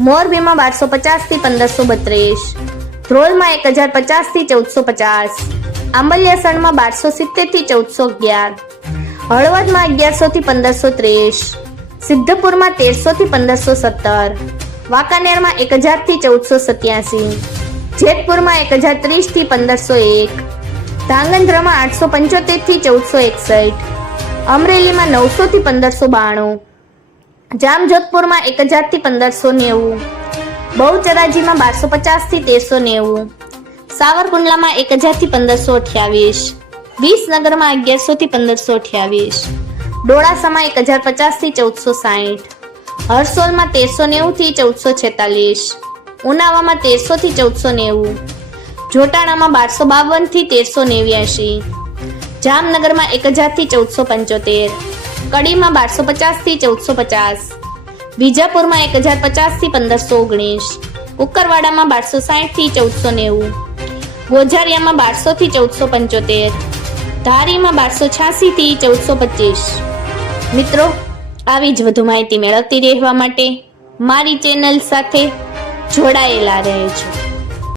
મોરબીમાં બારસો પચાસથી પંદરસો બત્રીસ. ધ્રોલમાં એક હજાર પચાસથી ચૌદસો પચાસ. આંબલિયાસણમાં બારસો સિત્તેરથી ચૌદસો અગિયાર. હળવદમાં અગિયારસો થી પંદરસો ત્રીસ. સિદ્ધપુરમાં તેરસો થી પંદરસો સત્તર. વાંકાનેરમાં એક હજારથી ચૌદસો સત્યાસી. જેતપુરમાં એક હજાર ત્રીસથી પંદરસો એક. ધાંગધ્રામાં આઠસો પંચોતેરથી ચૌદસો એકસઠ. અમરેલીમાં નવસો થી પંદરસો બાણું. જામજોધપુરમાં એક હજારથી પંદરસો નેવું, બહુચરાજીમાં બારસો પચાસથી તેરસો નેવું, સાવરકુંડલામાં એક હજારથી પંદરસો અઠ્યાવીસ, વિસનગરમાં અગિયારસો થી પંદરસો અઠ્યાવીસ, ડોળાસામાં એક હજાર પચાસથી ચૌદસો સાહીઠ, હરસોલમાં તેરસો નેવું થી ચૌદસો છેતાલીસ, ઉનાવામાં તેરસો થી ચૌદસો નેવું, જોટાણામાં બારસો બાવનથી તેરસો નેવ્યાશી, જામનગરમાં એક હજારથી ચૌદસો પંચોતેર કડીમાં બારસો પચાસથી ચૌદસો પચાસ. વિજાપુરમાં એક હજાર પચાસથી પંદરસો ઓગણીસ. કુકરવાડામાં બારસો સાઠથી ચૌદસો નેવું. ગોઝારિયામાં બારસો થી ચૌદસો પંચોતેર. ધારીમાં બારસો છ્યાસી થી ચૌદસો પચીસ. મિત્રો, આવી જ વધુ માહિતી મેળવતી રહેવા માટે મારી ચેનલ સાથે જોડાયેલા રહેજો.